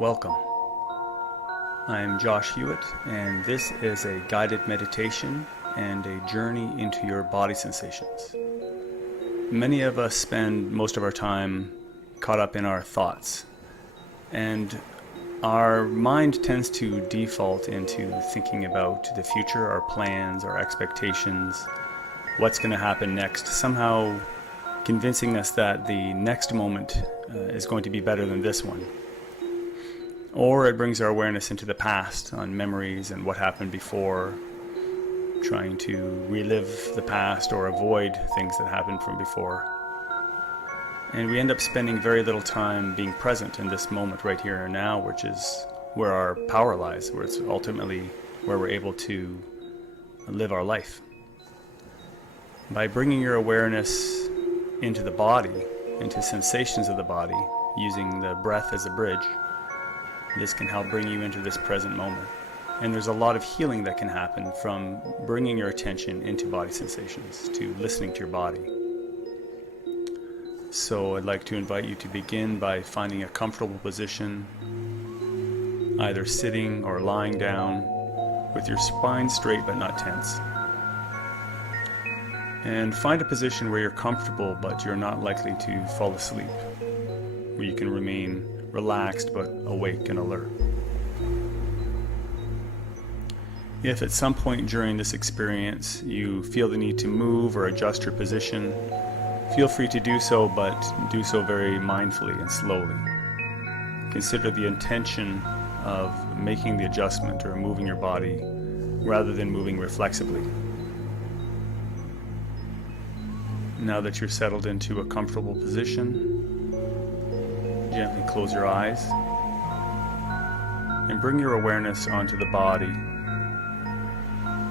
Welcome. I'm Josh Hewitt, and this is a guided meditation and a journey into your body sensations. Many of us spend most of our time caught up in our thoughts, and our mind tends to default into thinking about the future, our plans, our expectations, what's going to happen next, somehow convincing us that the next moment is going to be better than this one. Or it brings our awareness into the past on memories and what happened before, trying to relive the past or avoid things that happened from before. And we end up spending very little time being present in this moment right here and now, which is where our power lies, where it's ultimately where we're able to live our life. By bringing your awareness into the body, into sensations of the body, using the breath as a bridge, this can help bring you into this present moment. And there's a lot of healing that can happen from bringing your attention into body sensations, to listening to your body. So I'd like to invite you to begin by finding a comfortable position, either sitting or lying down, with your spine straight but not tense. And find a position where you're comfortable but you're not likely to fall asleep, where you can remain relaxed but awake and alert. If at some point during this experience you feel the need to move or adjust your position, feel free to do so, but do so very mindfully and slowly. Consider the intention of making the adjustment or moving your body rather than moving reflexively. Now that you're settled into a comfortable position, gently close your eyes and bring your awareness onto the body.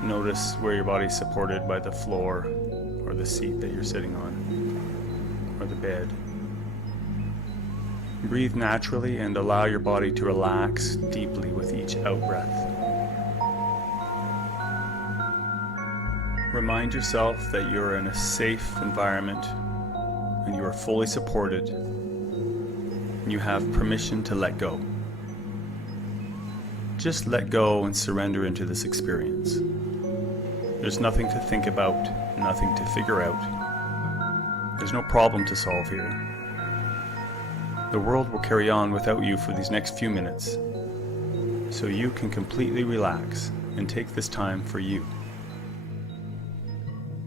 Notice where your body is supported by the floor or the seat that you're sitting on, or the bed. Breathe naturally and allow your body to relax deeply with each out-breath. Remind yourself that you're in a safe environment and you are fully supported. You have permission to let go. Just let go and surrender into this experience. There's nothing to think about, nothing to figure out. There's no problem to solve here. The world will carry on without you for these next few minutes, so you can completely relax and take this time for you.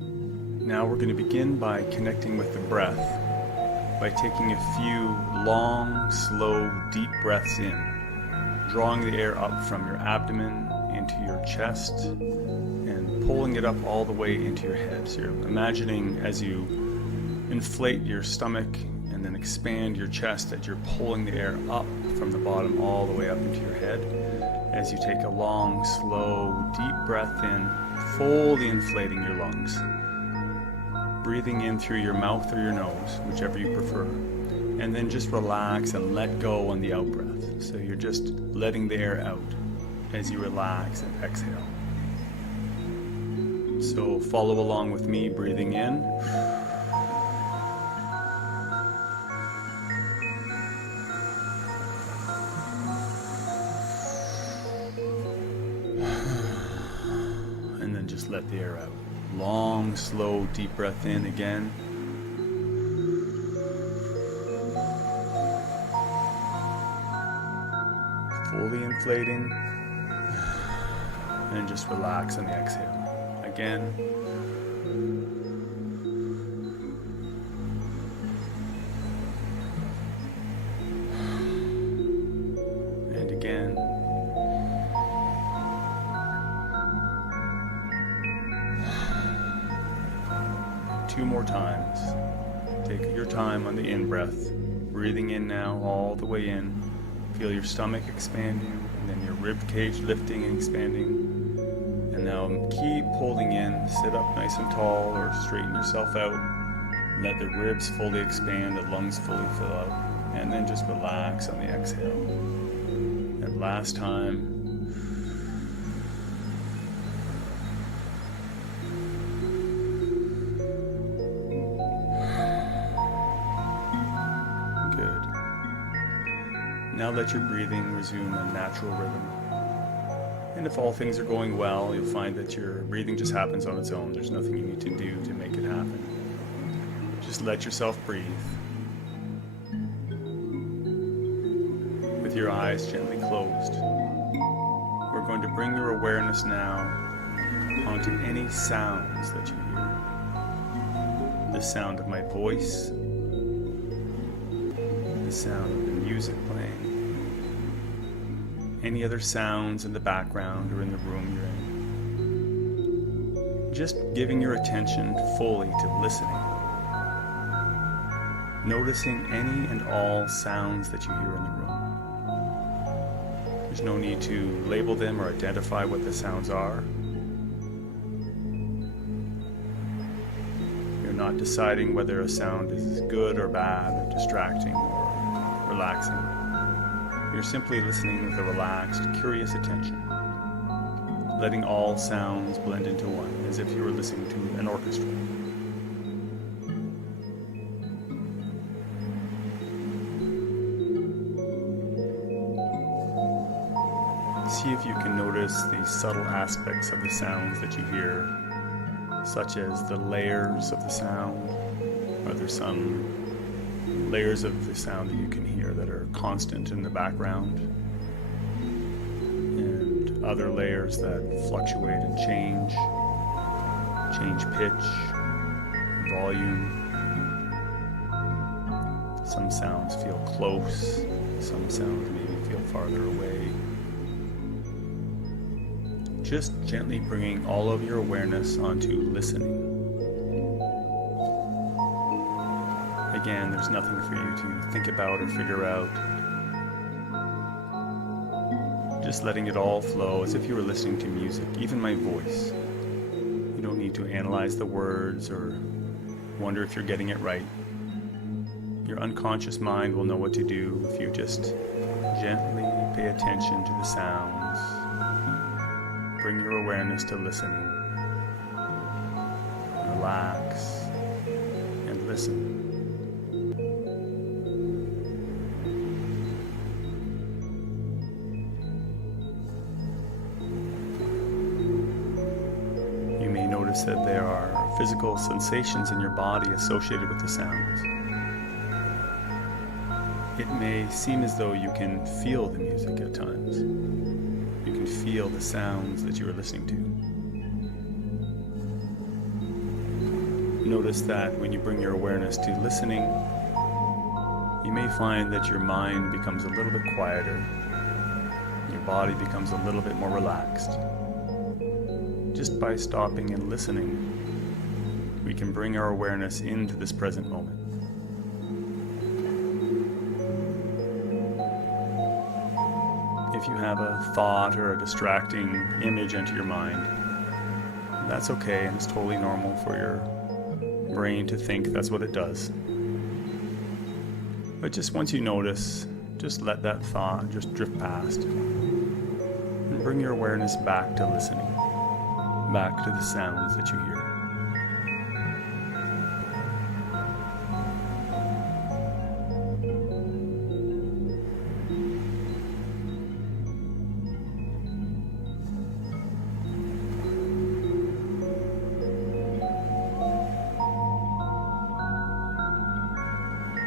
Now we're going to begin by connecting with the breath, by taking a few long, slow, deep breaths in, drawing the air up from your abdomen into your chest and pulling it up all the way into your head. So you're imagining as you inflate your stomach and then expand your chest that you're pulling the air up from the bottom all the way up into your head. As you take a long, slow, deep breath in, fully inflating your lungs. Breathing in through your mouth or your nose, whichever you prefer. And then just relax and let go on the out-breath. So you're just letting the air out as you relax and exhale. So follow along with me, breathing in. And then just let the air out. Long, slow, deep breath in again. Fully inflating. And just relax on the exhale. Again. And again. Two more times. Take your time on the in-breath. Breathing in now, all the way in. Feel your stomach expanding, and then your rib cage lifting and expanding. And now keep holding in. Sit up nice and tall, or straighten yourself out. Let the ribs fully expand, the lungs fully fill out. And then just relax on the exhale. And last time. Now let your breathing resume a natural rhythm. And if all things are going well, you'll find that your breathing just happens on its own. There's nothing you need to do to make it happen. Just let yourself breathe. With your eyes gently closed, we're going to bring your awareness now onto any sounds that you hear. The sound of my voice, the sound of the music playing, any other sounds in the background or in the room you're in. Just giving your attention fully to listening. Noticing any and all sounds that you hear in the room. There's no need to label them or identify what the sounds are. You're not deciding whether a sound is good or bad, or distracting or relaxing. You're simply listening with a relaxed, curious attention, letting all sounds blend into one, as if you were listening to an orchestra. See if you can notice the subtle aspects of the sounds that you hear, such as the layers of the sound. Are there some layers of the sound that you can hear that are constant in the background? And other layers that fluctuate and change pitch, volume. Some sounds feel close, some sounds maybe feel farther away. Just gently bringing all of your awareness onto listening. Again, there's nothing for you to think about or figure out. Just letting it all flow as if you were listening to music, even my voice. You don't need to analyze the words or wonder if you're getting it right. Your unconscious mind will know what to do if you just gently pay attention to the sounds. Bring your awareness to listening. Relax and listen. You may notice that there are physical sensations in your body associated with the sounds. It may seem as though you can feel the music at times. You can feel the sounds that you are listening to. Notice that when you bring your awareness to listening, you may find that your mind becomes a little bit quieter. Your body becomes a little bit more relaxed. Just by stopping and listening, we can bring our awareness into this present moment. If you have a thought or a distracting image enter your mind, that's okay, and it's totally normal for your brain to think that's what it does. But just once you notice, just let that thought just drift past and bring your awareness back to listening, back to the sounds that you hear.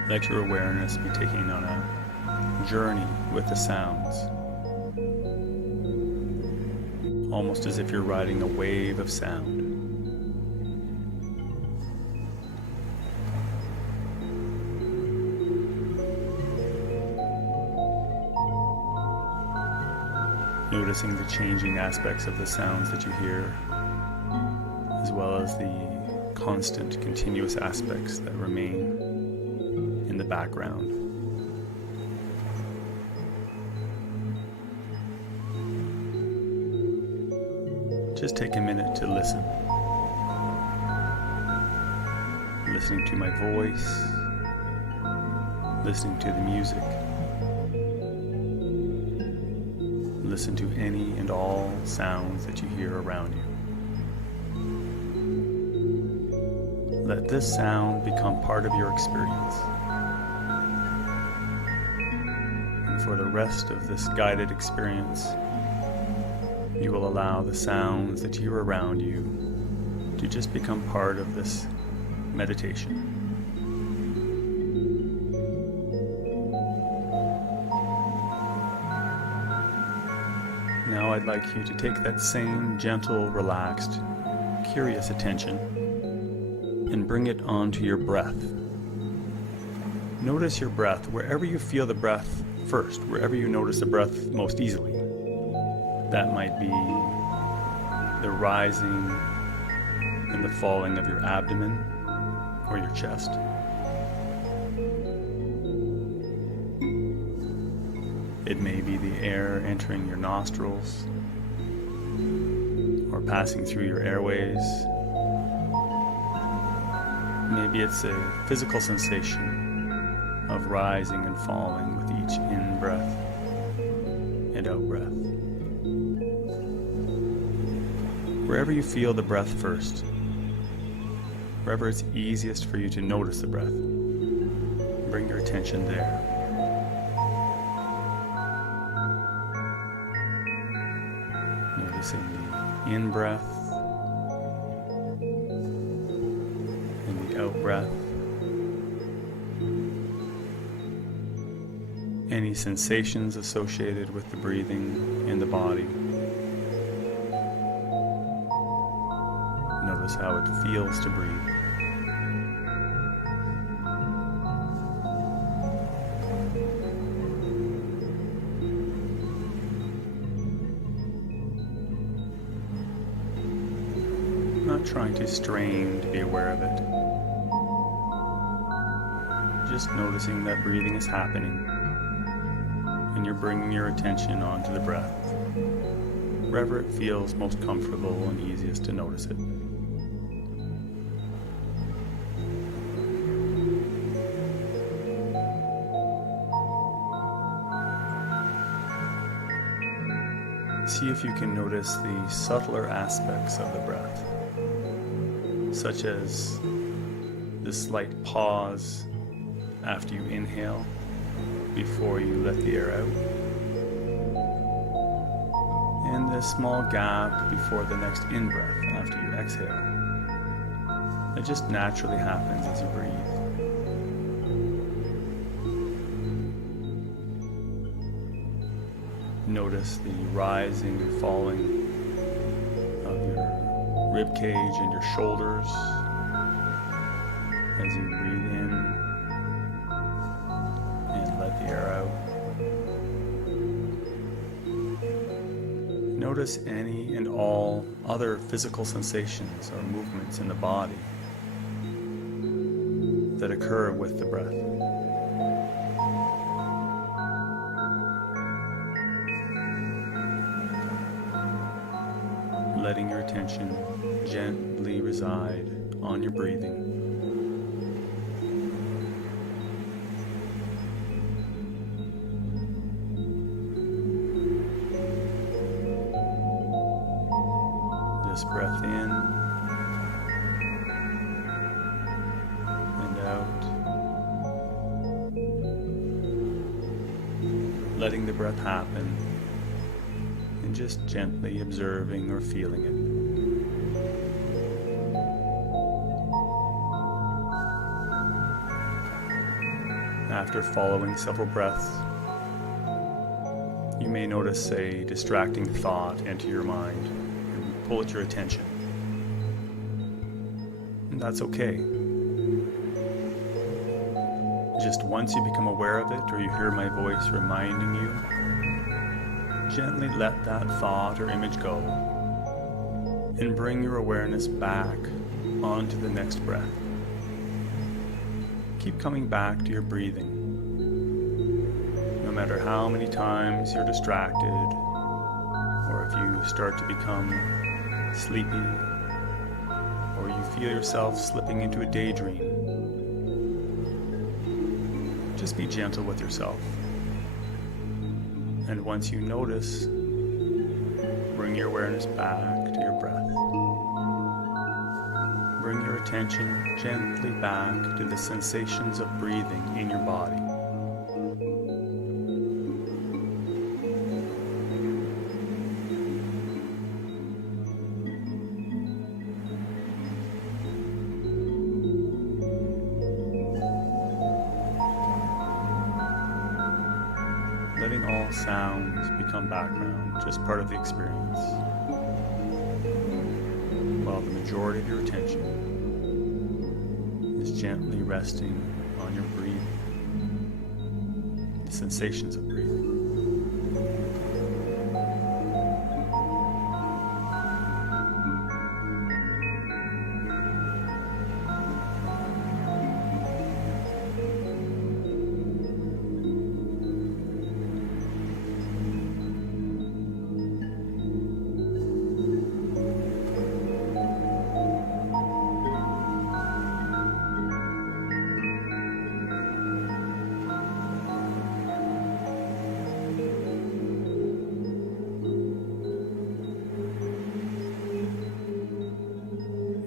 Let your awareness be taken on a journey with the sounds, almost as if you're riding a wave of sound. Noticing the changing aspects of the sounds that you hear, as well as the constant, continuous aspects that remain in the background. Just take a minute to listen. Listening to my voice, listening to the music. Listen to any and all sounds that you hear around you. Let this sound become part of your experience. And for the rest of this guided experience, you will allow the sounds that hear around you to just become part of this meditation. Now I'd like you to take that same gentle, relaxed, curious attention and bring it onto your breath. Notice your breath wherever you feel the breath first, wherever you notice the breath most easily. That might be the rising and the falling of your abdomen or your chest. It may be the air entering your nostrils or passing through your airways. Maybe it's a physical sensation of rising and falling with each in-breath and out-breath. Wherever you feel the breath first, wherever it's easiest for you to notice the breath, bring your attention there. Noticing the in-breath and the out-breath. Any sensations associated with the breathing in the body. Notice how it feels to breathe. Not trying to strain to be aware of it. Just noticing that breathing is happening, and you're bringing your attention onto the breath, wherever it feels most comfortable and easiest to notice it. See if you can notice the subtler aspects of the breath, such as the slight pause after you inhale before you let the air out, and the small gap before the next in-breath after you exhale. It just naturally happens as you breathe. Notice the rising and falling of your rib cage and your shoulders as you breathe in and let the air out. Notice any and all other physical sensations or movements in the body that occur with the breath. Letting your attention gently reside on your breathing. This breath in and out. Letting the breath happen. And just gently observing or feeling it. After following several breaths, you may notice a distracting thought enter your mind and pull at your attention. And that's okay. Just once you become aware of it or you hear my voice reminding you, gently let that thought or image go and bring your awareness back onto the next breath. Keep coming back to your breathing. No matter how many times you're distracted or if you start to become sleepy or you feel yourself slipping into a daydream, just be gentle with yourself. And once you notice, bring your awareness back to your breath. Bring your attention gently back to the sensations of breathing in your body. sounds become background, just part of the experience, while the majority of your attention is gently resting on your breathing, the sensations of breathing.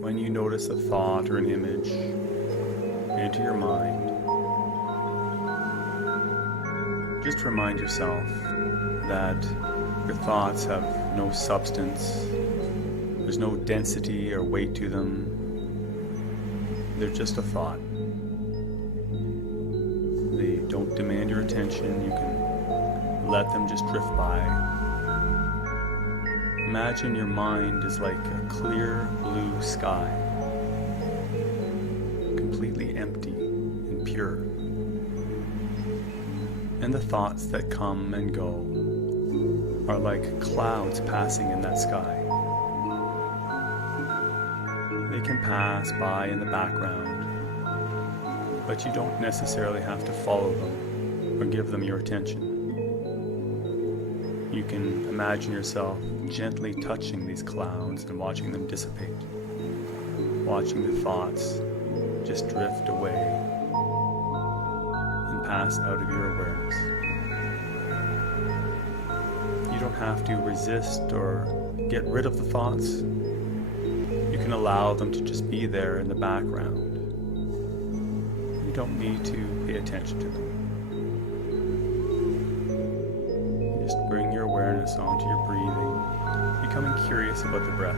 When you notice a thought or an image enter your mind, just remind yourself that your thoughts have no substance, there's no density or weight to them, they're just a thought. They don't demand your attention, you can let them just drift by. Imagine your mind is like a clear blue sky, completely empty and pure. And the thoughts that come and go are like clouds passing in that sky. They can pass by in the background, but you don't necessarily have to follow them or give them your attention. You can imagine yourself gently touching these clouds and watching them dissipate, watching the thoughts just drift away and pass out of your awareness. You don't have to resist or get rid of the thoughts. You can allow them to just be there in the background. You don't need to pay attention to them. Just bring your awareness onto your breathing, becoming curious about the breath.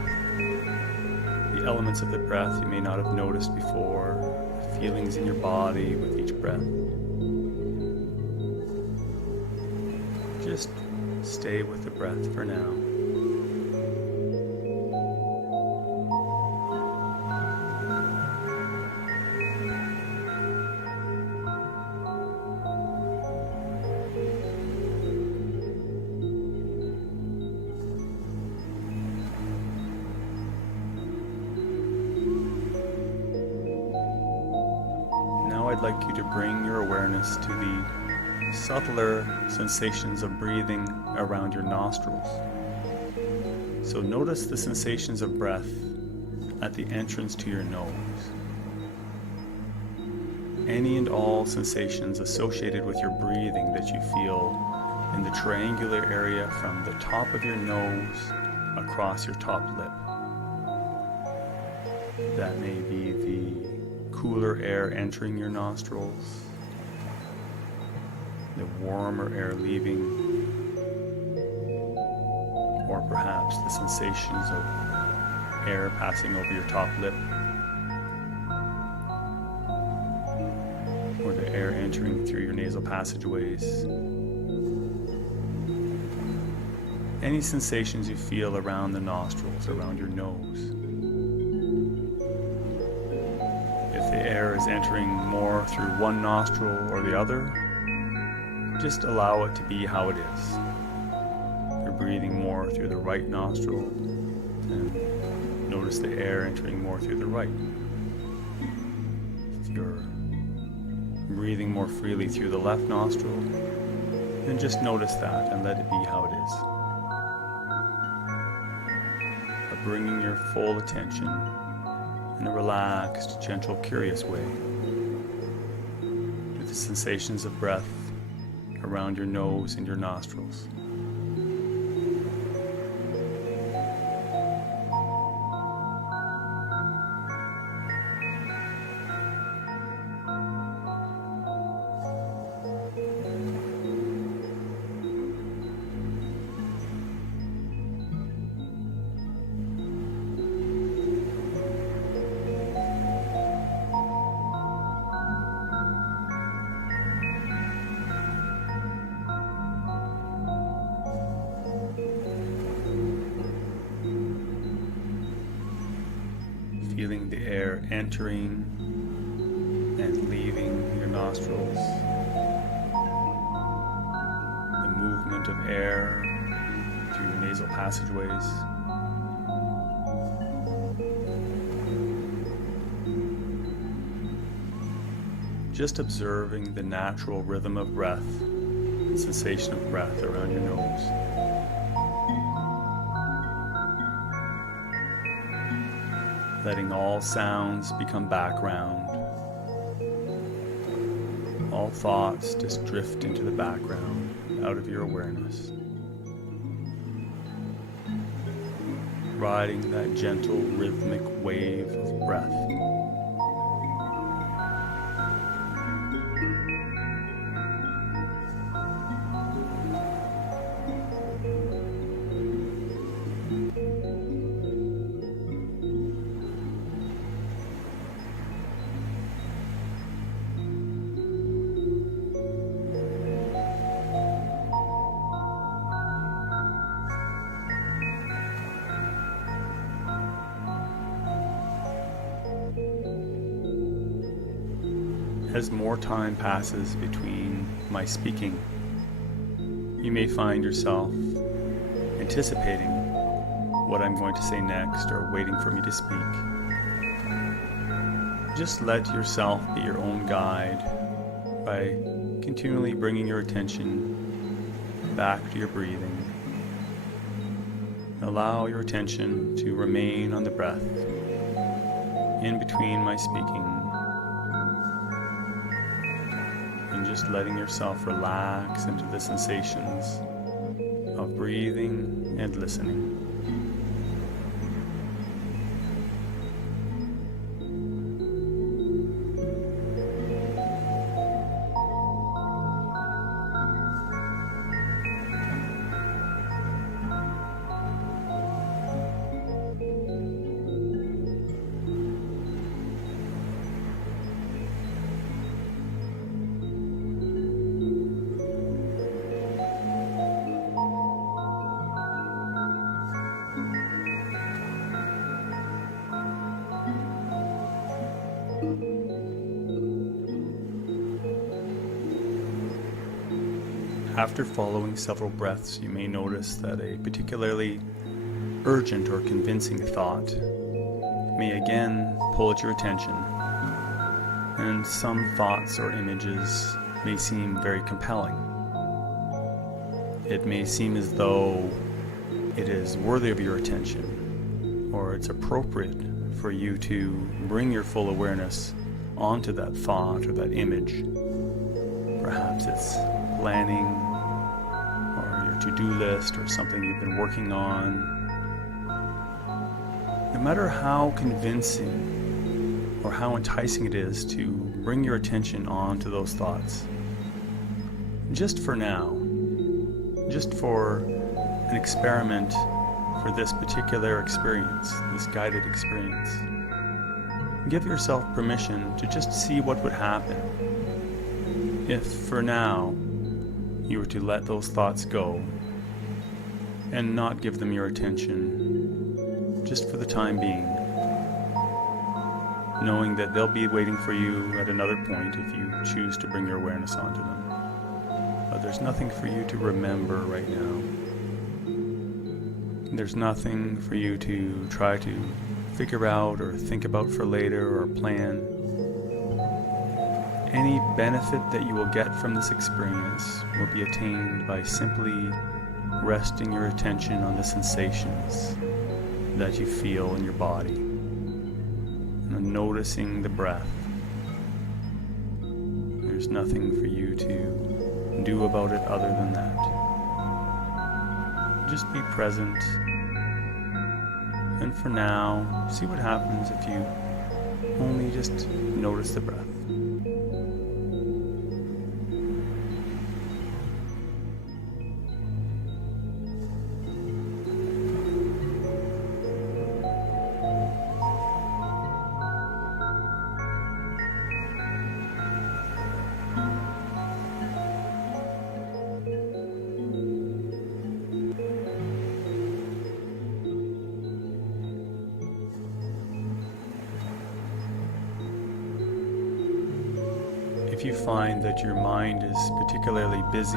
The elements of the breath you may not have noticed before, the feelings in your body with each breath. Just stay with the breath for now. I'd like you to bring your awareness to the subtler sensations of breathing around your nostrils. So notice the sensations of breath at the entrance to your nose. Any and all sensations associated with your breathing that you feel in the triangular area from the top of your nose across your top lip. That may be the cooler air entering your nostrils, the warmer air leaving, or perhaps the sensations of air passing over your top lip, or the air entering through your nasal passageways. Any sensations you feel around the nostrils, around your nose. If the air is entering more through one nostril or the other, just allow it to be how it is. You're breathing more through the right nostril, and notice the air entering more through the right. If you're breathing more freely through the left nostril, then just notice that and let it be how it is. But bringing your full attention in a relaxed, gentle, curious way to the sensations of breath around your nose and your nostrils. feeling the air entering and leaving your nostrils, the movement of air through your nasal passageways. Just observing the natural rhythm of breath, the sensation of breath around your nose. Letting all sounds become background. All thoughts just drift into the background, out of your awareness. Riding that gentle rhythmic wave of breath. As more time passes between my speaking, you may find yourself anticipating what I'm going to say next or waiting for me to speak. Just let yourself be your own guide by continually bringing your attention back to your breathing. Allow your attention to remain on the breath in between my speaking. Just letting yourself relax into the sensations of breathing and listening. After following several breaths, you may notice that a particularly urgent or convincing thought may again pull at your attention, and some thoughts or images may seem very compelling. It may seem as though it is worthy of your attention, or it's appropriate for you to bring your full awareness onto that thought or that image. Perhaps it's planning or your to-do list or something you've been working on. No matter how convincing or how enticing it is to bring your attention onto those thoughts, just for now, just for an experiment, for this particular experience, this guided experience, give yourself permission to just see what would happen if, for now, you were to let those thoughts go and not give them your attention, just for the time being, knowing that they'll be waiting for you at another point if you choose to bring your awareness onto them. But there's nothing for you to remember right now. There's nothing for you to try to figure out or think about for later or plan. Any benefit that you will get from this experience will be attained by simply resting your attention on the sensations that you feel in your body and noticing the breath. There's nothing for you to do about it other than that. Just be present, and for now, see what happens if you only just notice the breath. If you find that your mind is particularly busy,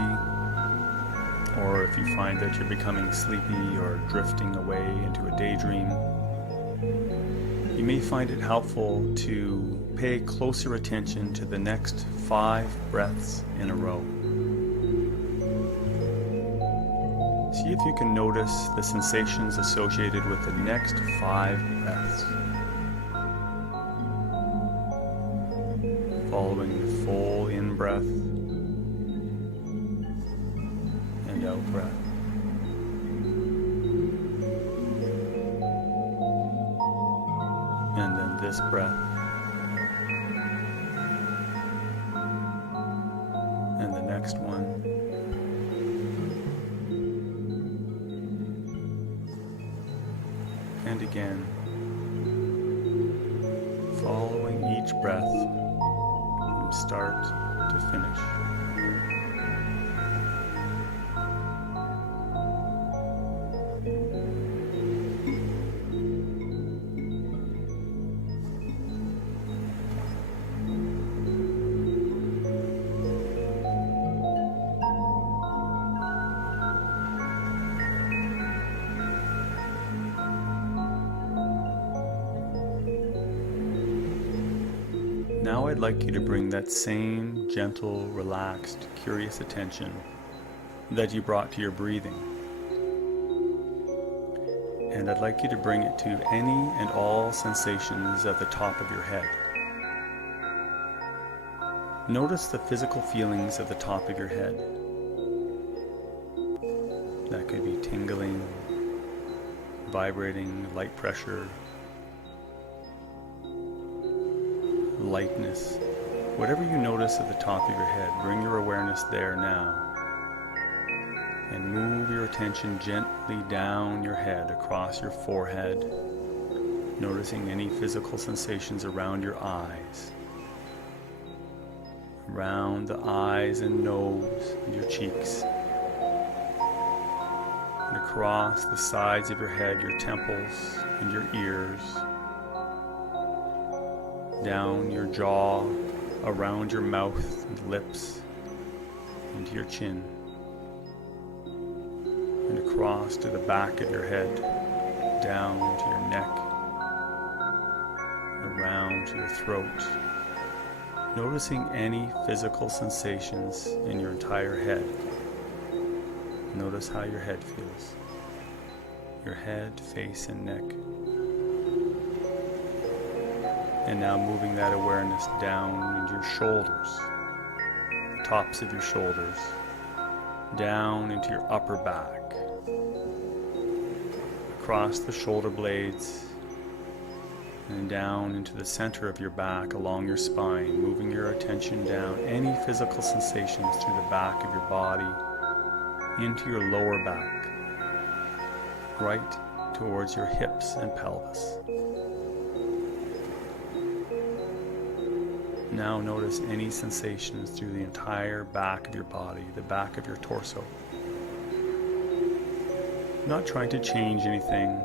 or if you find that you're becoming sleepy or drifting away into a daydream, you may find it helpful to pay closer attention to the next 5 breaths in a row. See if you can notice the sensations associated with the next 5 breaths. Following the full in-breath and out-breath. And then this breath. And the next one. And again. Following each breath from start to finish. Now I'd like you to bring that same gentle, relaxed, curious attention that you brought to your breathing. And I'd like you to bring it to any and all sensations at the top of your head. Notice the physical feelings at the top of your head. That could be tingling, vibrating, light pressure, lightness. Whatever you notice at the top of your head, bring your awareness there now. And move your attention gently down your head, across your forehead, noticing any physical sensations around your eyes, around the eyes and nose and your cheeks, and across the sides of your head, your temples and your ears, down your jaw, around your mouth and lips, into your chin, and across to the back of your head, down to your neck, around to your throat, noticing any physical sensations in your entire head. Notice how your head feels. Your head, face, and neck. And now moving that awareness down into your shoulders, the tops of your shoulders, down into your upper back, across the shoulder blades, and down into the center of your back along your spine, moving your attention down any physical sensations through the back of your body, into your lower back, right towards your hips and pelvis. Now notice any sensations through the entire back of your body, the back of your torso. Not trying to change anything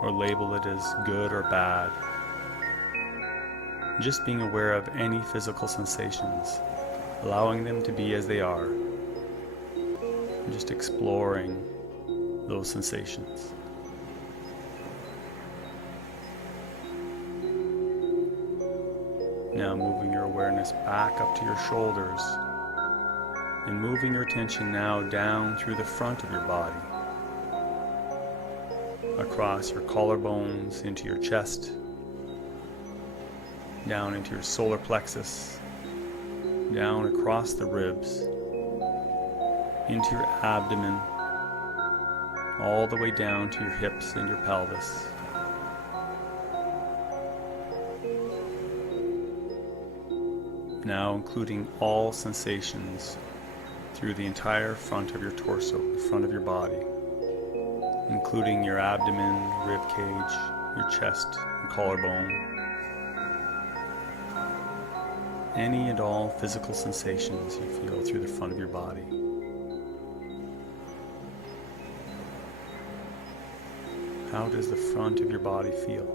or label it as good or bad. Just being aware of any physical sensations, allowing them to be as they are, and just exploring those sensations. Now moving your awareness back up to your shoulders and moving your attention now down through the front of your body, across your collarbones into your chest, down into your solar plexus, down across the ribs, into your abdomen, all the way down to your hips and your pelvis. Now including all sensations through the entire front of your torso, the front of your body, including your abdomen, rib cage, your chest and collarbone. Any and all physical sensations you feel through the front of your body. How does the front of your body feel?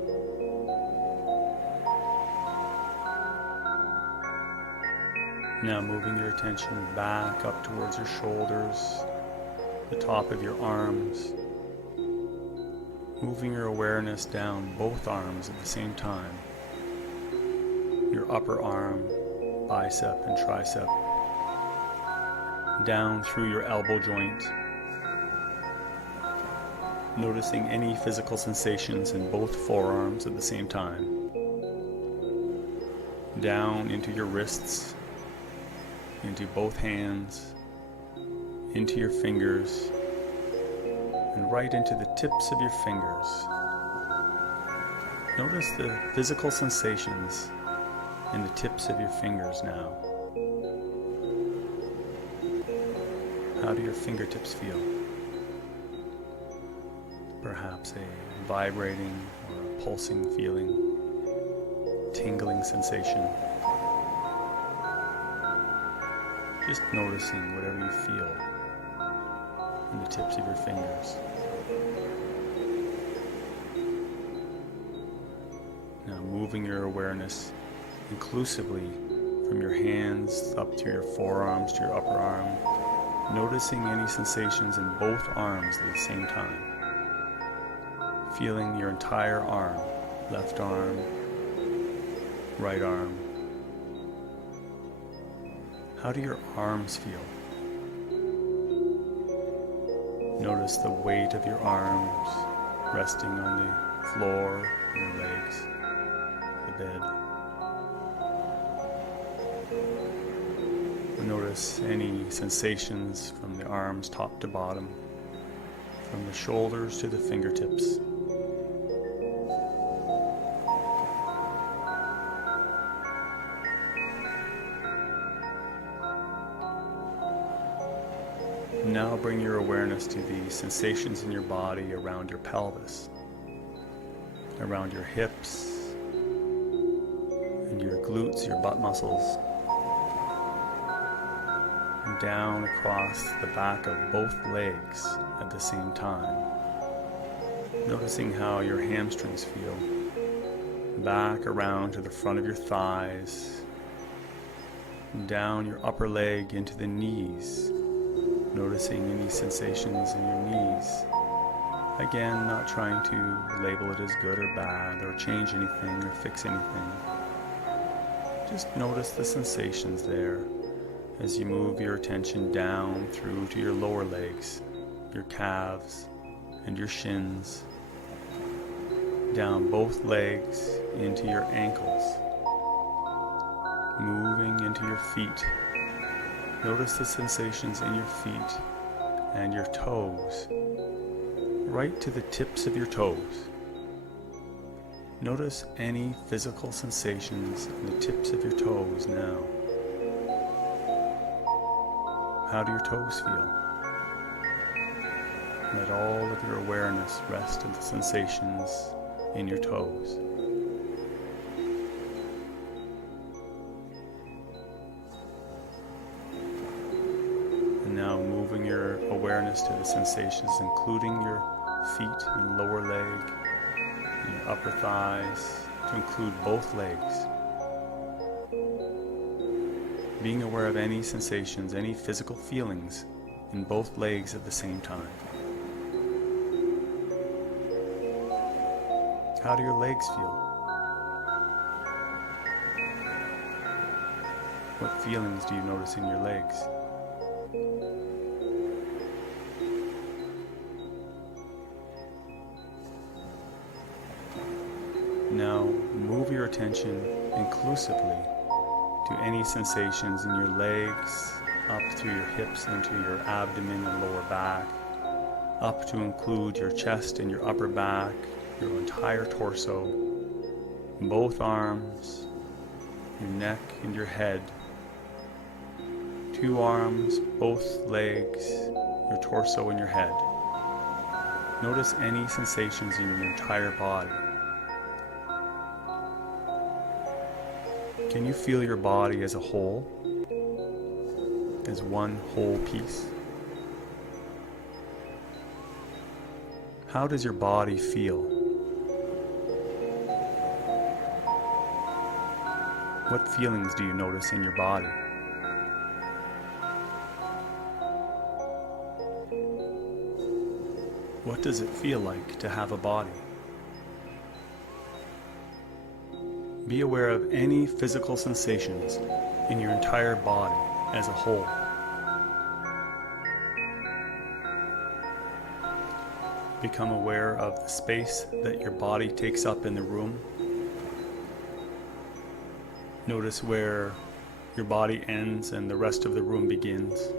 Now moving your attention back up towards your shoulders, the top of your arms, moving your awareness down both arms at the same time, your upper arm, bicep and tricep, down through your elbow joint, noticing any physical sensations in both forearms at the same time, down into your wrists, into both hands, into your fingers, and right into the tips of your fingers. Notice the physical sensations in the tips of your fingers now. How do your fingertips feel? Perhaps a vibrating or a pulsing feeling, tingling sensation. Just noticing whatever you feel in the tips of your fingers. Now moving your awareness inclusively from your hands up through your forearms to your upper arm, noticing any sensations in both arms at the same time. Feeling your entire arm, left arm, right arm. How do your arms feel? Notice the weight of your arms resting on the floor, your legs, the bed. Notice any sensations from the arms top to bottom, from the shoulders to the fingertips. Now bring your awareness to the sensations in your body around your pelvis, around your hips, and your glutes, your butt muscles, and down across the back of both legs at the same time. Noticing how your hamstrings feel, back around to the front of your thighs, down your upper leg into the knees. Noticing any sensations in your knees. Again, not trying to label it as good or bad or change anything or fix anything. Just notice the sensations there as you move your attention down through to your lower legs, your calves and your shins, down both legs into your ankles, moving into your feet. Notice the sensations in your feet and your toes, right to the tips of your toes. Notice any physical sensations in the tips of your toes now. How do your toes feel? Let all of your awareness rest on the sensations in your toes. Now moving your awareness to the sensations, including your feet and lower leg, and your upper thighs, to include both legs. Being aware of any sensations, any physical feelings in both legs at the same time. How do your legs feel? What feelings do you notice in your legs? Now move your attention inclusively to any sensations in your legs, up through your hips into your abdomen and lower back, up to include your chest and your upper back, your entire torso, both arms, your neck and your head, 2 arms, both legs, your torso and your head. Notice any sensations in your entire body. Can you feel your body as a whole, as one whole piece? How does your body feel? What feelings do you notice in your body? What does it feel like to have a body? Be aware of any physical sensations in your entire body as a whole. Become aware of the space that your body takes up in the room. Notice where your body ends and the rest of the room begins.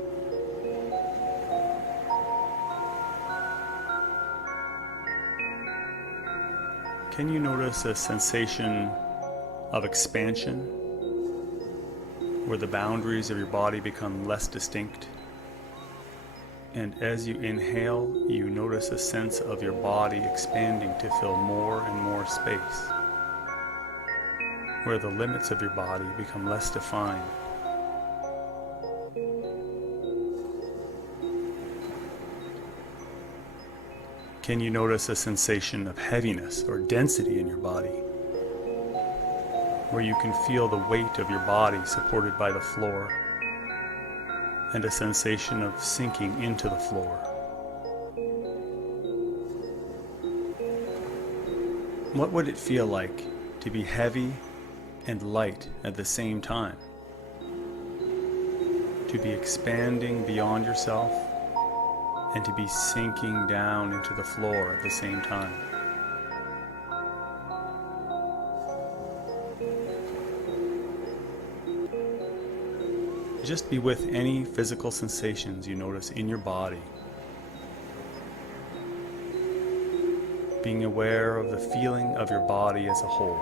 Can you notice a sensation of expansion, where the boundaries of your body become less distinct? And as you inhale, you notice a sense of your body expanding to fill more and more space, where the limits of your body become less defined. Can you notice a sensation of heaviness or density in your body, where you can feel the weight of your body supported by the floor, and a sensation of sinking into the floor? What would it feel like to be heavy and light at the same time? To be expanding beyond yourself and to be sinking down into the floor at the same time. Just be with any physical sensations you notice in your body. Being aware of the feeling of your body as a whole.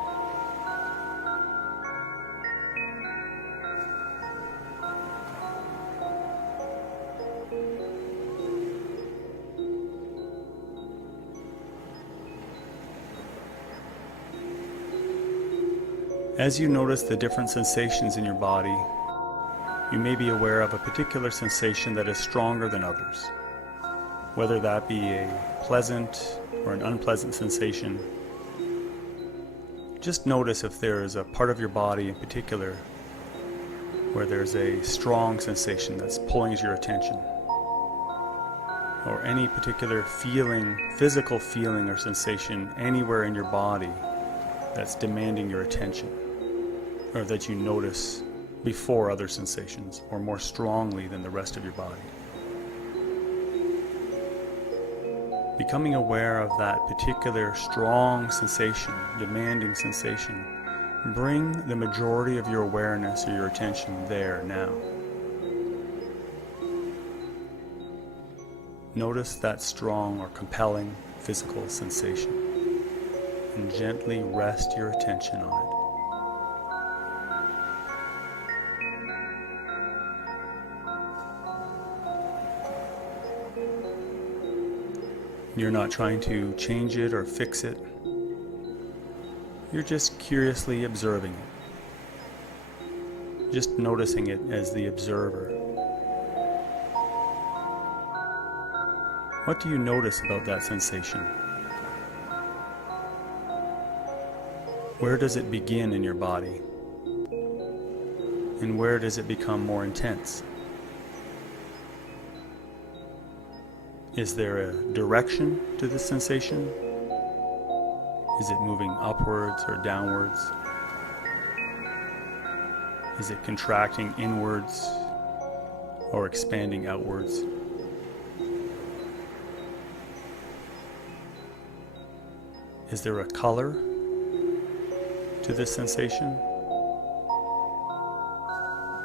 As you notice the different sensations in your body, you may be aware of a particular sensation that is stronger than others, whether that be a pleasant or an unpleasant sensation. Just notice if there is a part of your body in particular where there's a strong sensation that's pulling your attention, or any particular feeling, physical feeling or sensation anywhere in your body that's demanding your attention, or that you notice before other sensations or more strongly than the rest of your body. Becoming aware of that particular strong sensation, demanding sensation, bring the majority of your awareness or your attention there now. Notice that strong or compelling physical sensation and gently rest your attention on it. You're not trying to change it or fix it. You're just curiously observing it. Just noticing it as the observer. What do you notice about that sensation? Where does it begin in your body? And where does it become more intense? Is there a direction to the sensation? Is it moving upwards or downwards? Is it contracting inwards or expanding outwards? Is there a color to this sensation?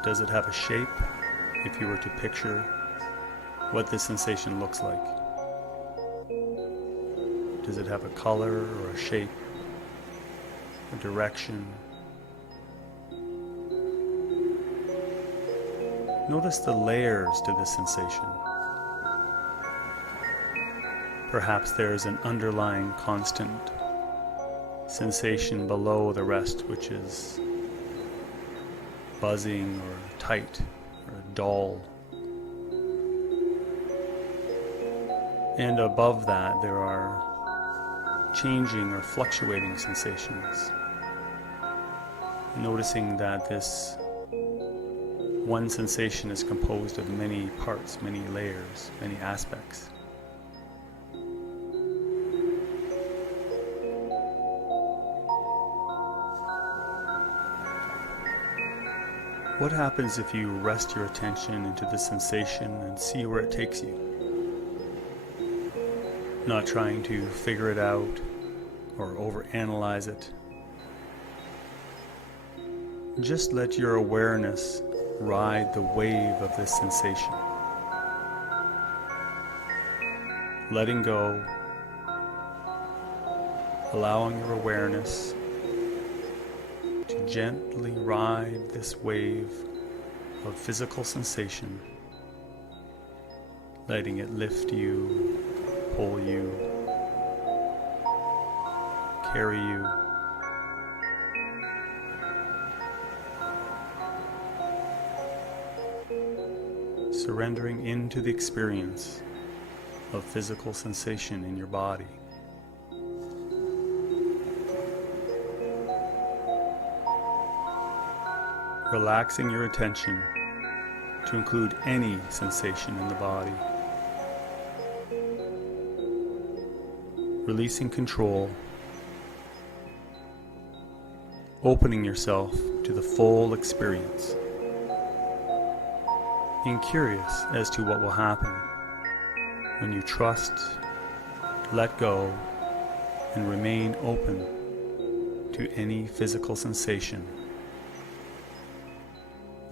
Does it have a shape, if you were to picture what this sensation looks like? Does it have a color or a shape, a direction? Notice the layers to this sensation. Perhaps there is an underlying constant sensation below the rest, which is buzzing or tight or dull. And above that, there are changing or fluctuating sensations. Noticing that this one sensation is composed of many parts, many layers, many aspects. What happens if you rest your attention into the sensation and see where it takes you? Not trying to figure it out or overanalyze it. Just let your awareness ride the wave of this sensation. Letting go, allowing your awareness to gently ride this wave of physical sensation, letting it lift you, pull you, carry you. Surrendering into the experience of physical sensation in your body. Relaxing your attention to include any sensation in the body. Releasing control. Opening yourself to the full experience. Being curious as to what will happen when you trust, let go, and remain open to any physical sensation.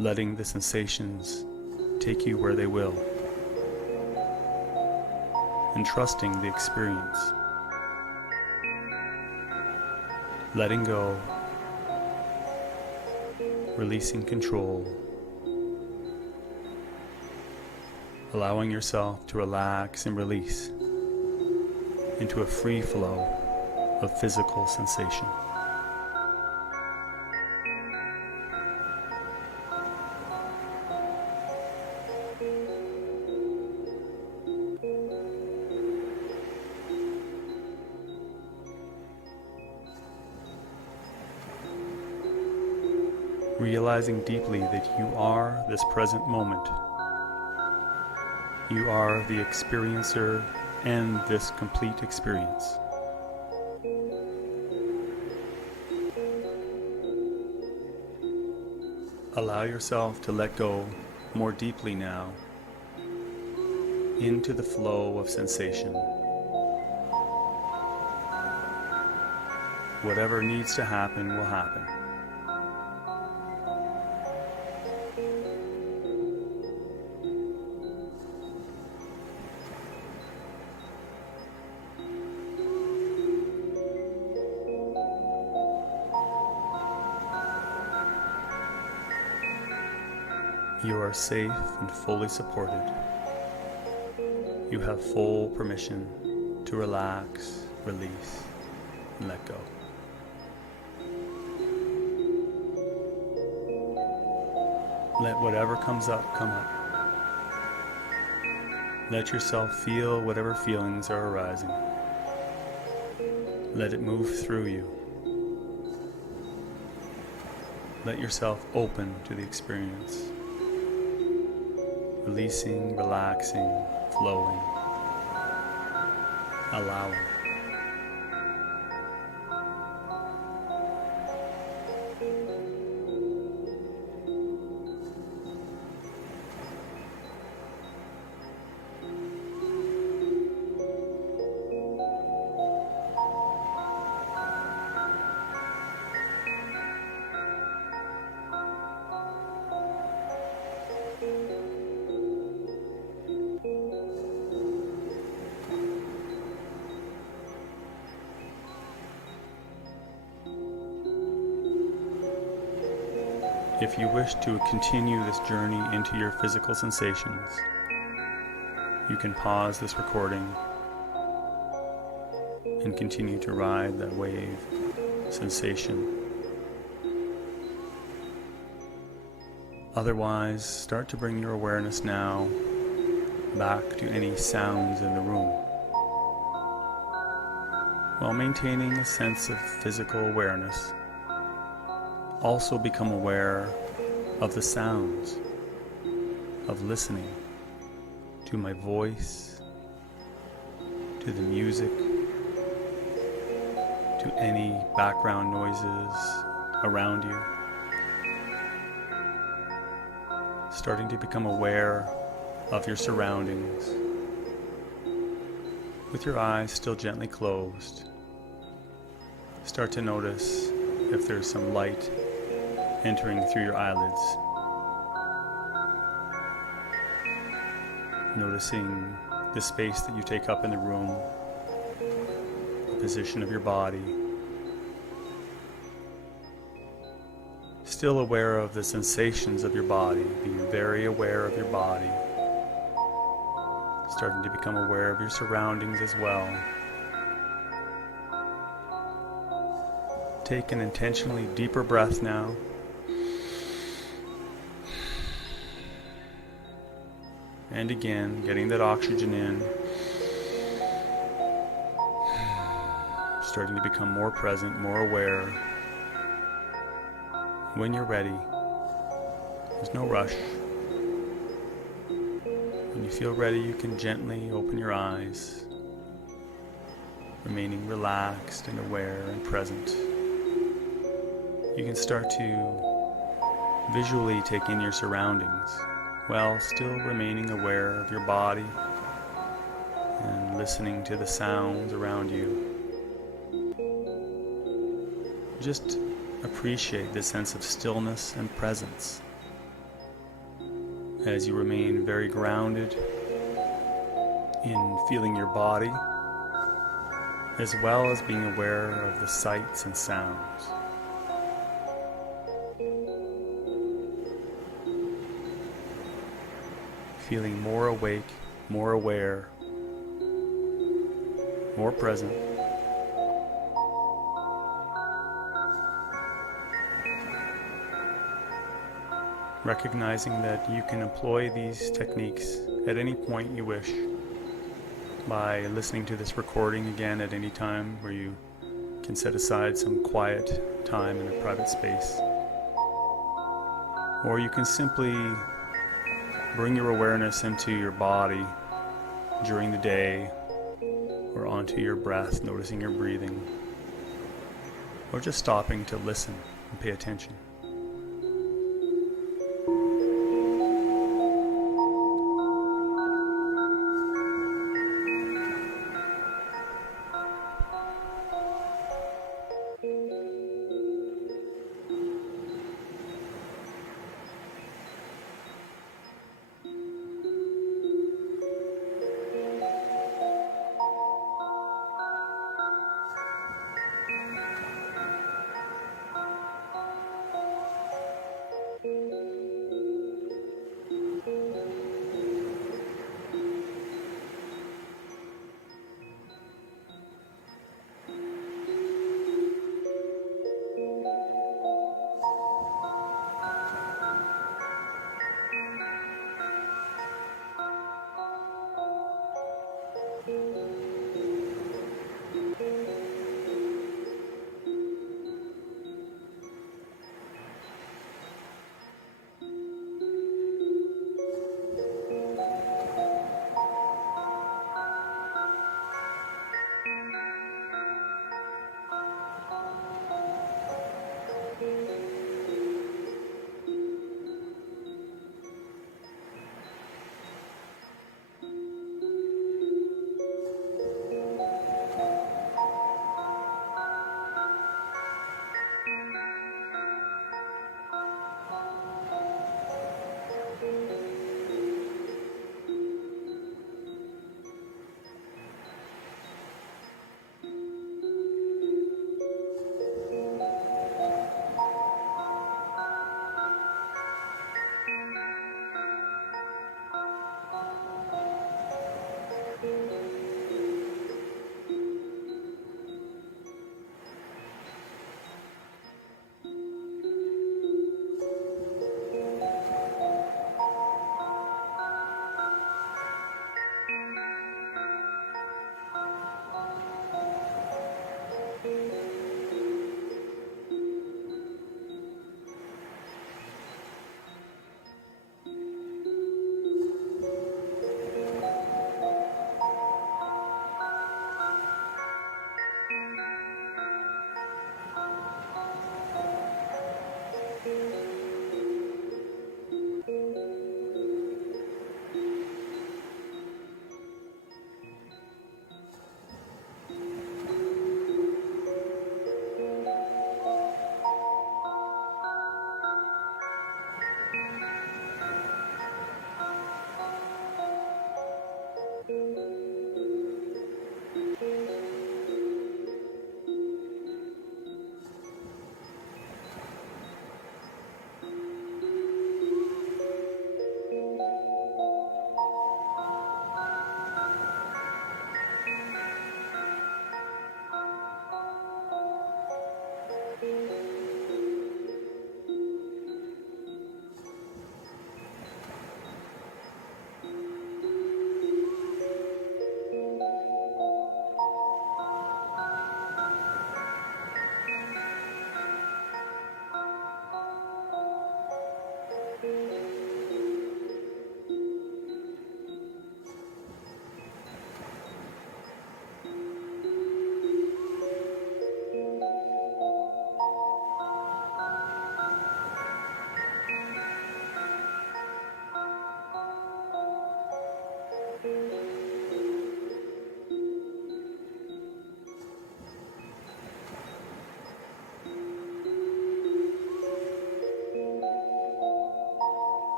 Letting the sensations take you where they will, and trusting the experience. Letting go, releasing control, allowing yourself to relax and release into a free flow of physical sensation. Realizing deeply that you are this present moment. You are the experiencer and this complete experience. Allow yourself to let go more deeply now into the flow of sensation. Whatever needs to happen will happen. You are safe and fully supported. You have full permission to relax, release, and let go. Let whatever comes up, come up. Let yourself feel whatever feelings are arising. Let it move through you. Let yourself open to the experience. Releasing, relaxing, flowing, allowing. If you wish to continue this journey into your physical sensations, you can pause this recording and continue to ride that wave sensation. Otherwise, start to bring your awareness now back to any sounds in the room, while maintaining a sense of physical awareness. Also become aware of the sounds, of listening to my voice, to the music, to any background noises around you. starting to become aware of your surroundings, with your eyes still gently closed. Start to notice if there's some light entering through your eyelids. Noticing the space that you take up in the room, the position of your body. Still aware of the sensations of your body, being very aware of your body. Starting to become aware of your surroundings as well. Take an intentionally deeper breath now. And again, getting that oxygen in. Starting to become more present, more aware. When you're ready, there's no rush. When you feel ready, you can gently open your eyes, remaining relaxed and aware and present. You can start to visually take in your surroundings while still remaining aware of your body and listening to the sounds around you. Just appreciate the sense of stillness and presence as you remain very grounded in feeling your body, as well as being aware of the sights and sounds. Feeling more awake, more aware, more present. Recognizing that you can employ these techniques at any point you wish by listening to this recording again at any time, where you can set aside some quiet time in a private space. Or you can simply bring your awareness into your body during the day, or onto your breath, noticing your breathing, or just stopping to listen and pay attention.